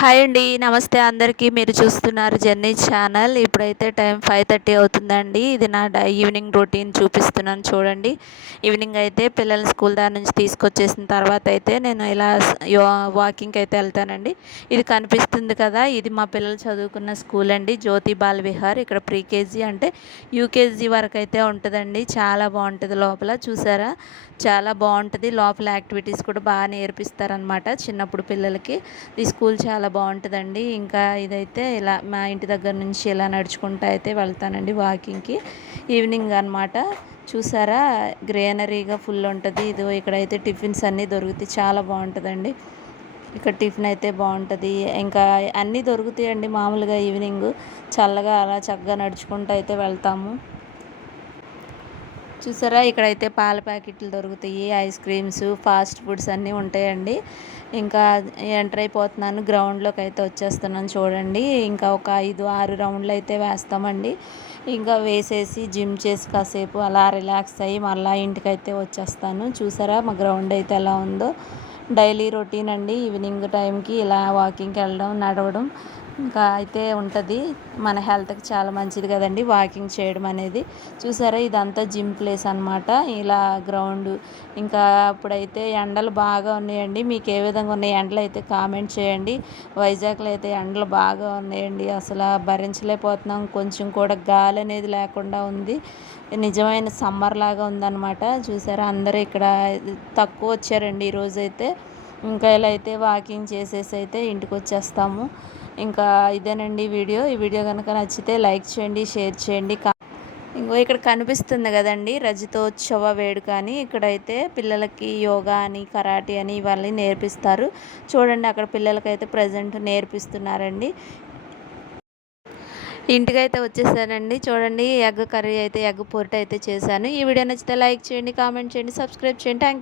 Hi అండి నమస్తే అందరికీ. మీరు చూస్తున్నారు జర్నీ ఛానల్. ఇప్పుడైతే టైం ఫైవ్ థర్టీ అవుతుందండి. ఇది నా ఈవినింగ్ రొటీన్ చూపిస్తున్నాను చూడండి. ఈవినింగ్ అయితే పిల్లల్ని స్కూల్ దాని నుంచి తీసుకొచ్చేసిన తర్వాత అయితే నేను ఇలా వాకింగ్కి అయితే వెళ్తానండి. ఇది కనిపిస్తుంది కదా ఇది మా పిల్లలు చదువుకున్న స్కూల్ అండి. జ్యోతి బాల్ విహార్. ఇక్కడ ప్రీకేజీ అంటే యూకేజీ వరకు అయితే ఉంటుందండి. చాలా బాగుంటుంది లోపల. చూసారా? చాలా బాగుంటుంది. లోపల యాక్టివిటీస్ కూడా బాగా నేర్పిస్తారనమాట చిన్నప్పుడు పిల్లలకి. ఈ స్కూల్ చాలా బాగుంటుందండి. ఇంకా ఇదైతే ఇలా మా ఇంటి దగ్గర నుంచి ఇలా నడుచుకుంటూ అయితే వెళ్తానండి వాకింగ్కి. ఈవినింగ్ అనమాట చూసారా? గ్రీనరీగా ఫుల్ ఉంటుంది. ఇది ఇక్కడైతే టిఫిన్స్ అన్నీ దొరుకుతాయి. చాలా బాగుంటుందండి. ఇక్కడ టిఫిన్ అయితే బాగుంటుంది. ఇంకా అన్నీ దొరుకుతాయండి మామూలుగా ఈవినింగ్. చల్లగా అలా చక్కగా నడుచుకుంటూ అయితే వెళ్తాము. చూసారా? ఇక్కడైతే పాల ప్యాకెట్లు దొరుకుతాయి ఐస్ క్రీమ్స్ ఫాస్ట్ ఫుడ్స్ అన్నీ ఉంటాయండి. ఇంకా ఎంటర్ అయిపోతున్నాను గ్రౌండ్లోకి అయితే వచ్చేస్తున్నాను చూడండి. ఇంకా ఒక ఐదు ఆరు రౌండ్లు అయితే వేస్తామండి. ఇంకా వేసేసి జిమ్ చేసి కాసేపు అలా రిలాక్స్ అయ్యి మళ్ళీ ఇంటికి అయితే వచ్చేస్తాను. చూసారా మా గ్రౌండ్ అయితే ఎలా ఉందో? డైలీ రొటీన్ అండి. ఈవినింగ్ టైంకి ఇలా వాకింగ్కి వెళ్ళడం నడవడం ఇంకా అయితే ఉంటుంది. మన హెల్త్కి చాలా మంచిది కదండి వాకింగ్ చేయడం అనేది. చూసారా ఇదంతా జిమ్ ప్లేస్ అనమాట ఇలా గ్రౌండ్ ఇంకా అప్పుడైతే ఎండలు బాగా ఉన్నాయండి. మీకు ఏ విధంగా ఉన్నాయి ఎండలు అయితే కామెంట్ చేయండి. వైజాగ్లో అయితే ఎండలు బాగా ఉన్నాయండి. అసలు భరించలేకపోతున్నాం. కొంచెం కూడా గాలి అనేది లేకుండా ఉంది. నిజమైన సమ్మర్ లాగా ఉందన్నమాట. చూసారా అందరూ ఇక్కడ తక్కువ వచ్చారండి ఈరోజైతే. ఇంకా ఇలా అయితే వాకింగ్ చేసేసి అయితే ఇంటికి వచ్చేస్తాము. ఇంకా ఇదేనండి వీడియో. ఈ వీడియో కనుక నచ్చితే లైక్ చేయండి షేర్ చేయండి. ఇంకో ఇక్కడ కనిపిస్తుంది కదండి రజతోత్సవ వేడుక అని. ఇక్కడైతే పిల్లలకి యోగా అని కరాటే అని ఇవన్నీ నేర్పిస్తారు. చూడండి అక్కడ పిల్లలకైతే ప్రజెంట్ నేర్పిస్తున్నారండి. ఇంటికైతే వచ్చేసానండి. చూడండి ఎగ్ కర్రీ అయితే ఎగ్ పొరట అయితే చేశాను. ఈ వీడియో నచ్చితే లైక్ చేయండి కామెంట్ చేయండి సబ్స్క్రైబ్ చేయండి. థ్యాంక్